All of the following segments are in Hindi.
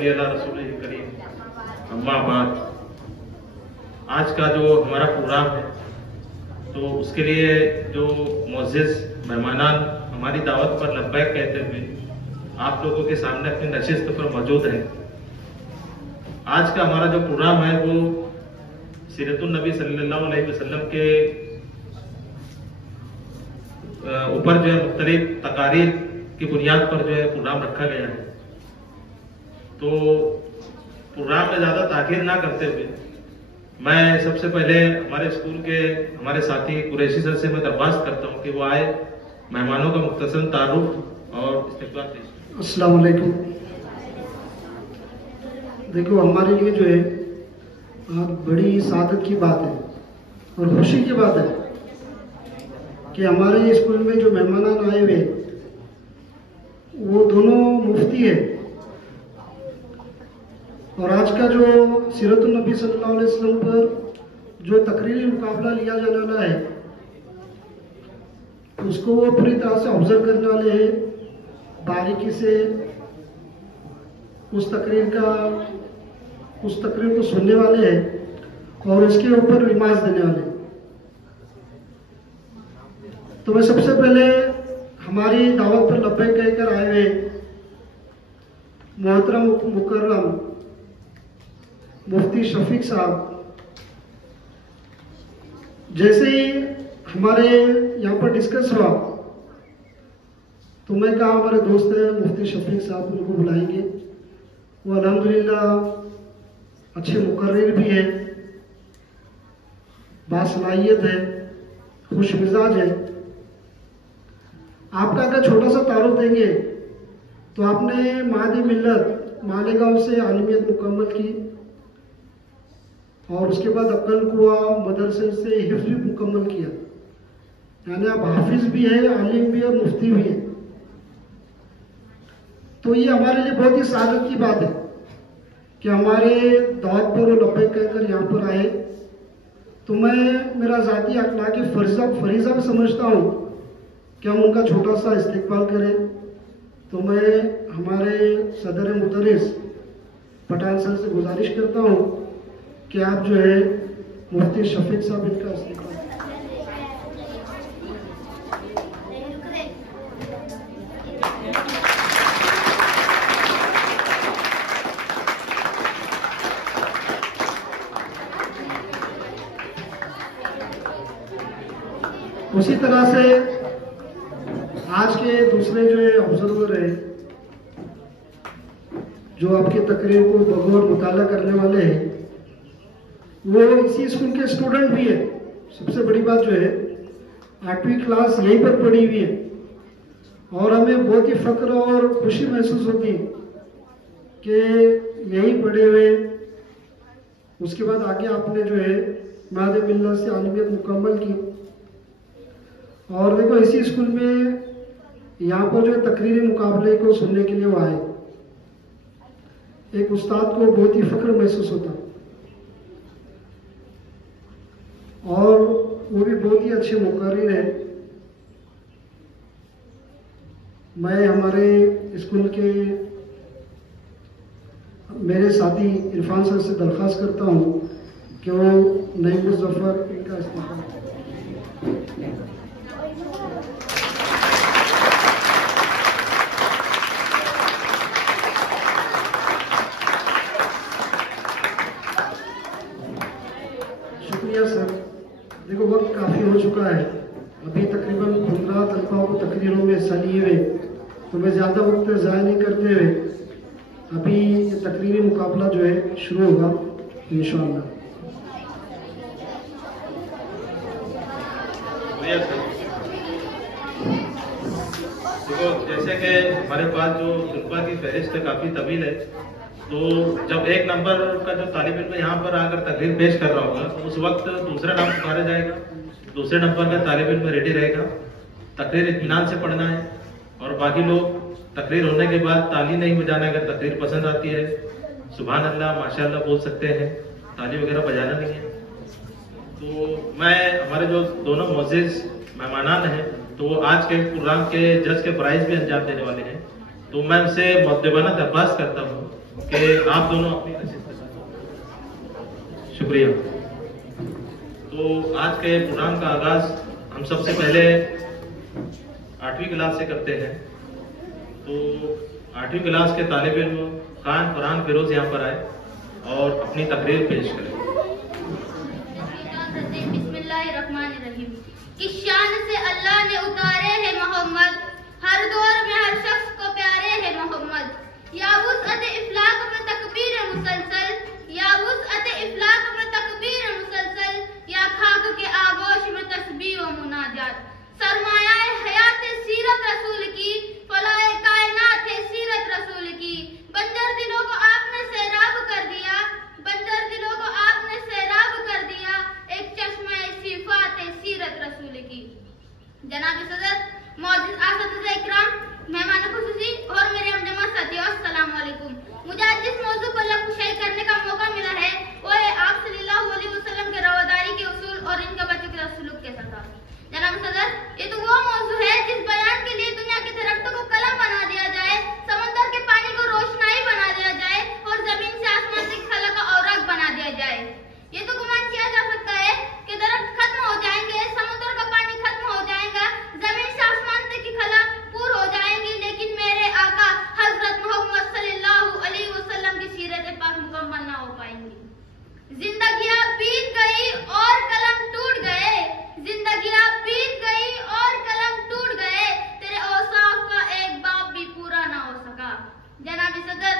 सल्ली अला रसूल करीम। अम्मा बाद, आज का जो हमारा प्रोग्राम है तो उसके लिए जो मुअज़्ज़िज़ मेहमानान हमारी दावत पर लब्बैक कहते हुए आप लोगों के सामने अपनी नशिस्त पर मौजूद हैं। आज का हमारा जो प्रोग्राम है वो सीरतुन नबी सल्लल्लाहु अलैहि वसल्लम के ऊपर जो है मुख्तलिफ तकारीर की बुनियाद पर जो है प्रोग्राम रखा गया है। तो प्रोग्राम में ज़्यादा ताख़ीर ना करते हुए मैं सबसे पहले हमारे स्कूल के हमारे साथी कुरैशी सर से मैं दरख्वास्त करता हूँ कि वो आए, मेहमानों का मुख्तसर तारुफ और इस्तक़बाल पेश। अस्सलाम वालेकुम। देखो, हमारे लिए जो है बड़ी सादत की बात है और खुशी की बात है कि हमारे स्कूल में जो मेहमान आए हुए वो दोनों मुफ्ती है और आज का जो सीरतुन नबी सल्लल्लाहु अलैहि वसल्लम पर जो तकरीरी मुकाबला लिया जाने वाला है उसको वो पूरी तरह से ऑब्जर्व करने वाले हैं, बारीकी से उस तकरीर को सुनने वाले हैं और उसके ऊपर रिमार्क्स देने वाले हैं। तो मैं सबसे पहले हमारी दावत पर लब्बैक कहकर आए हुए मोहतरम मुकर्रम मुफ्ती शफीक साहब, जैसे ही हमारे यहाँ पर डिस्कस हुआ तो मैं कहा हमारे दोस्त हैं मुफ्ती शफीक साहब, उनको बुलाएंगे। वो अल्हम्दुलिल्लाह अच्छे मुकर्रिर भी है, बासलाहियत है, खुश मिजाज है। आपका अगर छोटा सा तारुफ देंगे तो आपने मादी मिल्लत मालेगांव से आलिमियत मुकम्मल की और उसके बाद अक्कल कुआ मदरसे से हिफ्ज़ भी मुकम्मल किया, यानी आप हाफिज भी है, आलिम भी और मुफ्ती भी है। तो ये हमारे लिए बहुत ही सादत की बात है कि हमारे दावत पर वो लब्बैक कहकर यहाँ पर आए। तो मैं मेरा ज़ाती अखलाकी फरीज़ा भी समझता हूँ कि हम उनका छोटा सा इस्तिकबाल करें। तो मैं हमारे सदर मुदर्रिस पठान सर से गुजारिश करता हूँ कि आप जो है मुफ्ती शफीक साहब इनका इस्तिकबाल। उसी तरह से आज के दूसरे जो है ऑब्जर्वर है जो आपकी तकरीर को बगौर मुताला करने वाले हैं, वो इसी स्कूल के स्टूडेंट भी है। सबसे बड़ी बात जो है 8वीं क्लास यहीं पर पढ़ी हुई है और हमें बहुत ही फक्र और खुशी महसूस होती है कि यहीं पढ़े हुए उसके बाद आगे आपने जो है मादे मिल्लत से आलिमियत मुकम्मल की। और देखो, इसी स्कूल में यहाँ पर जो तकरीरी मुकाबले को सुनने के लिए वो आए, एक उस्ताद को बहुत ही फख्र महसूस होता और वो भी बहुत ही अच्छे मुकर्रिर है। मैं हमारे स्कूल के मेरे साथी इरफान सर से दरख्वास्त करता हूँ कि वो नईम मुज़फ़्फ़र इनका इस्तेमाल। शुक्रिया सर। देखो, वक्त काफ़ी हो चुका है, अभी तकरीबन 15 तलबा को तकरीरों में हिस्सा लिए हुए, तो मैं ज़्यादा वक्त ज़ाया नहीं करते हुए अभी ये तकरीरी मुकाबला जो है शुरू होगा इंशाअल्लाह। देखो, जैसे कि हमारे पास जो तलबा की फहरिस्त काफ़ी तवील है, तो जब एक नंबर का जो तालिब इल्म यहाँ पर आकर तकरीर पेश कर रहा होगा तो उस वक्त दूसरा नाम पुकारा जाएगा, दूसरे नंबर का तालिब इल्म रेडी रहेगा। तकरीर इत्मीनान से पढ़ना है और बाकी लोग तकरीर होने के बाद ताली नहीं बजाना, अगर तकरीर पसंद आती है सुभान अल्लाह माशाअल्लाह बोल सकते हैं, ताली वगैरह बजाना नहीं है। तो मैं हमारे जो दोनों मुअज़्ज़िज़ मेहमानान हैं तो वो आज के प्रोग्राम के जज के प्राइज भी अंजाम देने वाले हैं, तो मैं उनसे मुअद्दबाना दरख्वास्त करता हूँ कि आप दोनों अपनी नसीहत के साथ। शुक्रिया। तो आज के प्रोग्राम का आगाज हम सबसे पहले 8वीं क्लास से करते हैं। तो 8वीं क्लास के तालिब इल्म खान फरहान फिरोज यहाँ पर आए और अपनी तकरीर पेश करें। बिस्मिल्लाहिर्रहमानिर्रहीम। किस शान से अल्लाह ने उतारे हैं मोहम्मद, हर दौर में हर शख्स को प्यारे हैं मोहम्मद। या वुसअत इफलाक में तकबीर मुसलसल, या वुसअत इफलाक में तकबीर मुसलसल, या खाक के आगोश में तस्बीह व मुनाजात। सरमाया हयात सीरत रसूल की, फलाए कायनात है सीरत रसूल की। बंजर दिलों को आपने सैराब कर दिया, बंजर दिलों को आपने सैराब कर दिया, एक चश्मा सिफात है सीरत रसूल की। जनाब सदर, मौजूद आसद इकराम, मेहमान खुसूसी और मेरे हमजमा साथियों, अस्सलाम वालेकुम। मुझे आज जिस मौजू पर लफ्ज़ करने का मौका मिला है वो है आप सल्लल्लाहु अलैहि वसल्लम के रवादारी के उसूल और इनके बच्चों के सलूक के साथ। जनाब सदर, ये तो वो मौजू है जिस बयान के लिए दुनिया के दरख्तों को कलम बना दिया जाए, समंदर के पानी को रोशनाई बना दिया जाए और जमीन से आसमान तक खला का औराक बना दिया जाए। ये तो गुमान किया जा सकता है कि दरख्त खत्म हो जाएंगे, समुद्र का पानी खत्म हो जाएगा, जमीन से आसमान तक की खला पूर हो जाएंगी, लेकिन मेरे आका हजरत मोहम्मद सल्लल्लाहु अलैहि वसल्लम की सीरत पाक मुकम्मल ना हो पाएंगी। जिंदगियां बीत गई और कलम टूट गए, जिंदगियां बीत गई और कलम टूट गए, तेरे औसाफ का एक बाप भी पूरा ना हो सका। जनाब सदर,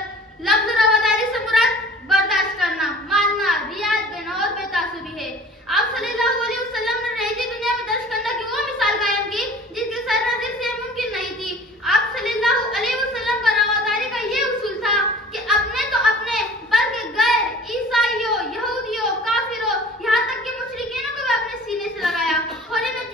लफ्ज रवादारी से मुराद बर्दाश्त करना, मानना, रियायत देना और बेतासुबी है। आप सल्लल्लाहु अलैहि वसल्लम ने रही दुनिया में दर्शकंदा की वो मिसाल कायम की जिसकी सरनज़र से मुमकिन नहीं थी। आप सल्लल्लाहु अलैहि वसल्लम का रवादारी का ये उसूल था कि अपने तो अपने, बल्कि गैर, ईसाइयों, यहूदियों, काफिरों, यहाँ तक कि मुशरिकीनों को भी अपने सीने से लगाया और इन्हें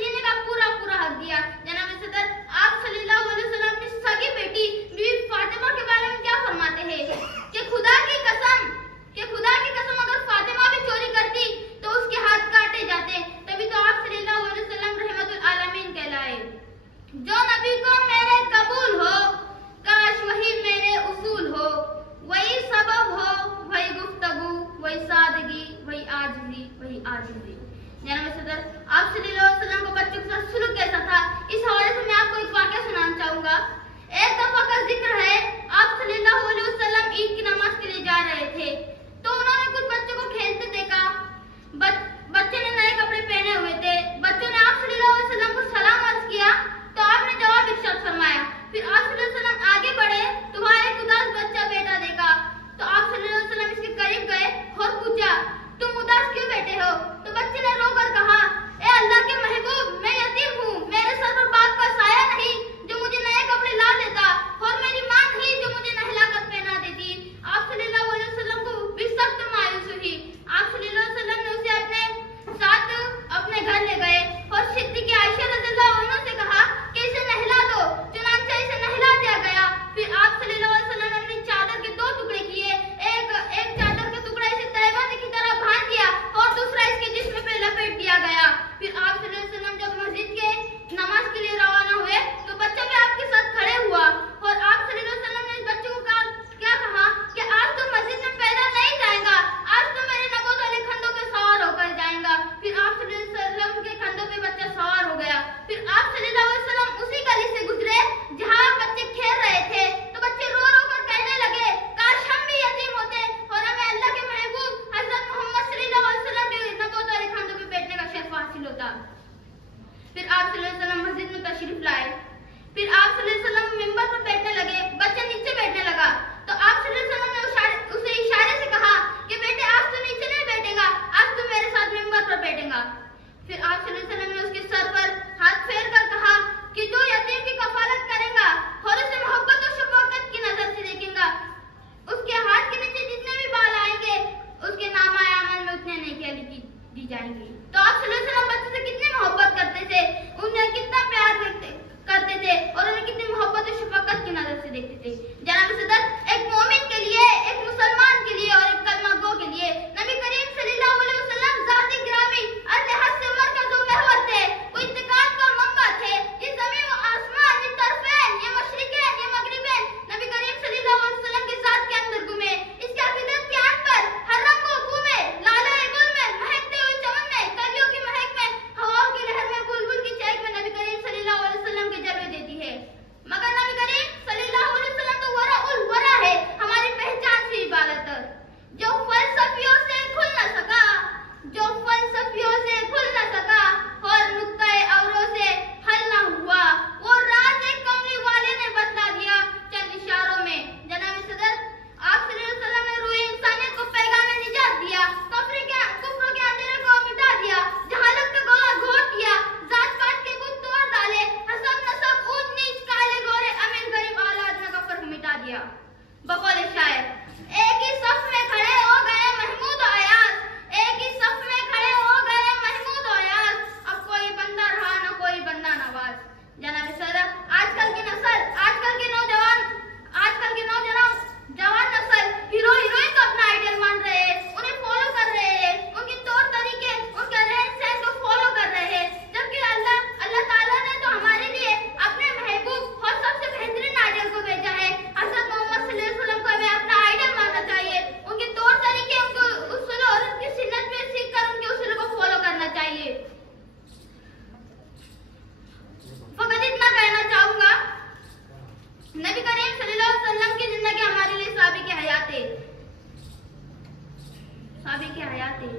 काबे के आयात हैं।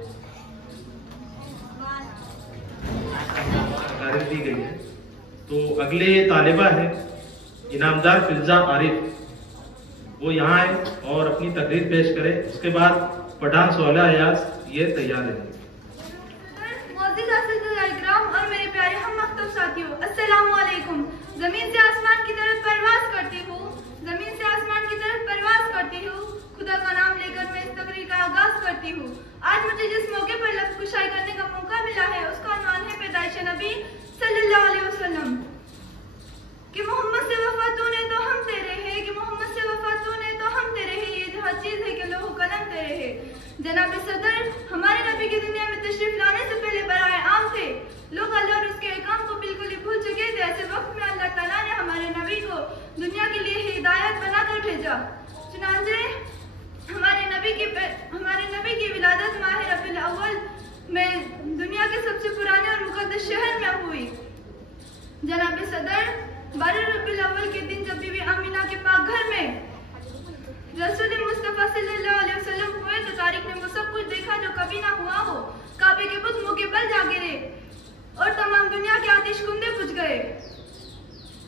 तारीफ दी गई है। तो अगले तालिबा है इनामदार फिजा आरिफ, वो यहाँ है और अपनी तकरीर पेश करे। उसके बाद पठान सोहला अयाज ये तैयार है। और मेरे प्यारे हम मख्तूम साथियों, अस्सलामु अलैकुम। जमीन से आसमान की तरफ परवाज करती हूँ, जमीन से आसमान की तरफ परवाज करती हूँ, खुदा का नाम लेकर मैं इस तकरीर का आगाज करती हूँ। आज मुझे जिस मौके पर लफ्ज़ कुशाई करने का मौका मिला है उसका उन्वान है पैदाइश नबी सल्लल्लाहु अलैहि वसल्लम। कि मोहम्मद से वफा तूने तो हम तेरे हैं, कि मोहम्मद से वफा तूने तो हम तेरे हैं, ये जो चीज है कि लोह कलम तेरे है। जनाब सदर हमारे नबी की दुनिया में तशरीफ लाने से पहले बराए आम थे, लोग अल्लाह और उसके अहकाम को बिल्कुल ही भूल चुके थे। ऐसे वक्त में अल्लाह ताला ने हमारे नबी को दुनिया के लिए हिदायत बनाकर भेजा। चुनांचे हमारे नबी की विलादत माह रबीउल अव्वल में दुनिया के सबसे पुराने और मुकद्दस शहर में हुई। जनाब सदर 12 रबीउल अव्वल के दिन जब बीबी आमिना के पाक घर में रसूल मुस्तफा सल्लल्लाहु अलैहि वसल्लम हुए तो तारिक ने वो सब कुछ देखा जो कभी ना हुआ हो। काबे के बुत मुंह के बल जा गिरे और तमाम दुनिया के आतिश कुंदे बुझ गए।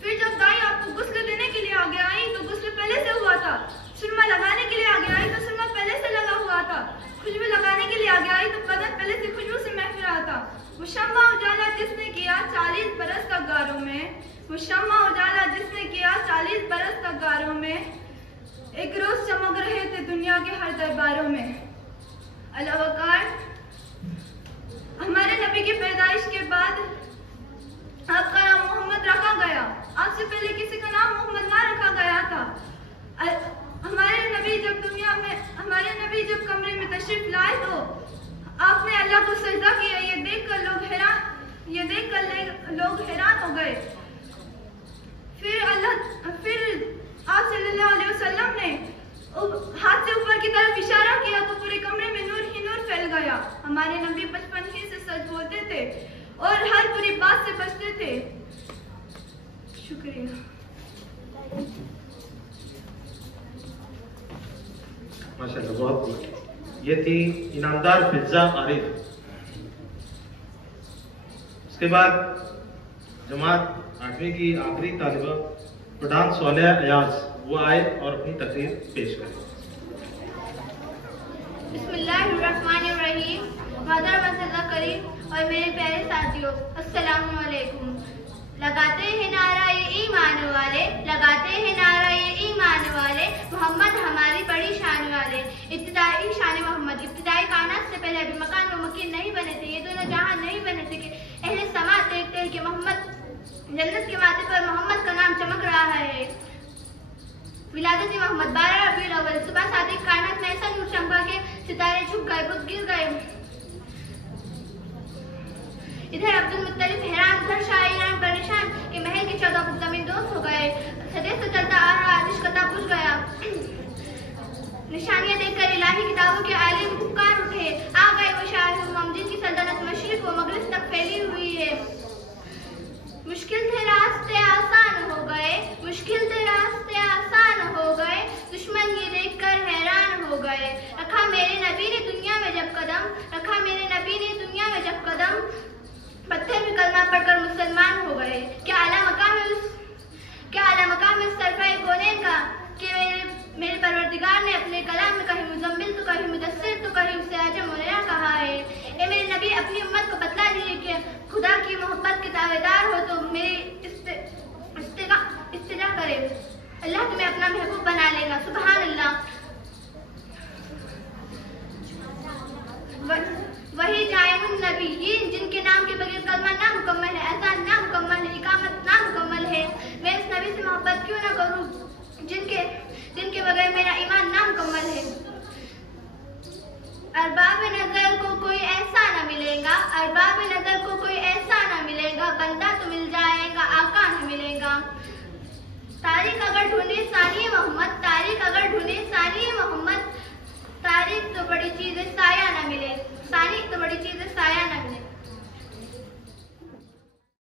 फिर जब दाई आपको गुस्ल देने के लिए आगे आई तो गुस्ल पहले से हुआ था, सुरमा लगाने के लिए आगे आई तो सुरमा पहले से लगा हुआ था, खुशबू लगाने के लिए आगे आई तो बदन पहले से खुशबू से महक रहा था। वो शम्मा उजाला जिसने किया 40 बरस तक गारों में, वो शम्मा उजाला जिसने किया 40 बरस तक गारों में, एक रोज चमक रहे थे दुनिया के हर दरबारों में। अलावकार हमारे नबी की पैदाइश के बाद आपका नाम मोहम्मद रखा गया। आपसे पहले किसी का नाम मोहम्मद ना रखा गया था। हमारे नबी जब कमरे में तशरीफ लाए तो आपने अल्लाह को सजदा किया। ये देखकर लोग हैरान हो गए। फिर आप सल्लल्लाहु अलैहि वसल्लम ने हाथ से ऊपर की तरफ इशारा किया तो पूरे कमरे में नूर ही नूर फैल गया। हमारे नबी बचपन ही से सच बोलते थे और हर बुरी बात से बचते थे। शुक्रिया। माशाल्लाह, बहुत ये थी इनामदार फिजा आरिफ। उसके बाद जमात 8वीं की आखिरी तालिबा पठान सोहला अयाज वो आए और अपनी तकरीर पेश करें। बिस्मिल्लाहिर्रहमानिर्रहीम। और मेरे प्यारे साथियों, अस्सलामु अलैकुम। लगाते हैं नारा ये ईमान वाले, लगाते हैं नारा ये ईमान वाले, मोहम्मद हमारी बड़ी शान वाले। इब्तिदाई शान मोहम्मद, इब्तिदाई कायनात से पहले अभी मकान व मकीन नहीं बने थे, ये दोनों जहां नहीं बने थे कि अहले समा देखते हैं कि मोहम्मद जन्नत के माथे पर मोहम्मद का नाम चमक रहा है। विलादत मोहम्मद 12 रबीउल अव्वल सुबह सादिक कायनात में ऐसा नूर चमका के सितारे झुक गए, बुत गिर गए। इधर अब्दुल मुत्तलिब हैरान, उधर शाह ईरान परेशान कि महल के 14 फुट जमीन दोस्त हो गए। सदे से चलता आ रहा आतिश कता बुझ गया। निशानियां देखकर इलाही किताबों के आलिम पुकार उठे। आ गए वो शाह उम्म जिनकी सल्तनत मशरिक व मगरिब तक फैली हुई है। मुश्किल थे रास्ते आसान हो गए, मुश्किल थे रास्ते आसान हो गए, दुश्मन ये देखकर हैरान हो गए। रखा मेरे नबी ने दुनिया में जब कदम, रखा मेरे नबी ने दुनिया में जब कदम, पत्थर में कलमा पढ़कर मुसलमान हो गए। क्या आला मकाम है उस सरफाए कौनैन का कि मेरे परवरदिगार ने अपने कलाम में कहीं मुजम्मिल तो कहीं मुदस्सिर तो कहीं उसे आजम मुनैरा कहा है। ए मेरे नबी, अपनी उम्मत को बतला दीजिए कि खुदा की मोहब्बत के दावेदार हो तो मेरी इस्तिजा करे, अल्लाह तुम्हें अपना महबूब बना लेगा। सुभान अल्लाह। वही जायमुन नबीयीन जिनके नाम के बगैर कलमा ना मुकम्मल है, अज़ान ना मुकम्मल है, इकामत ना मुकम्मल है। मैं इस नबी से मोहब्बत क्यों ना करूं जिनके बगैर मेरा ईमान ना मुकम्मल है। अरबाब नजर को कोई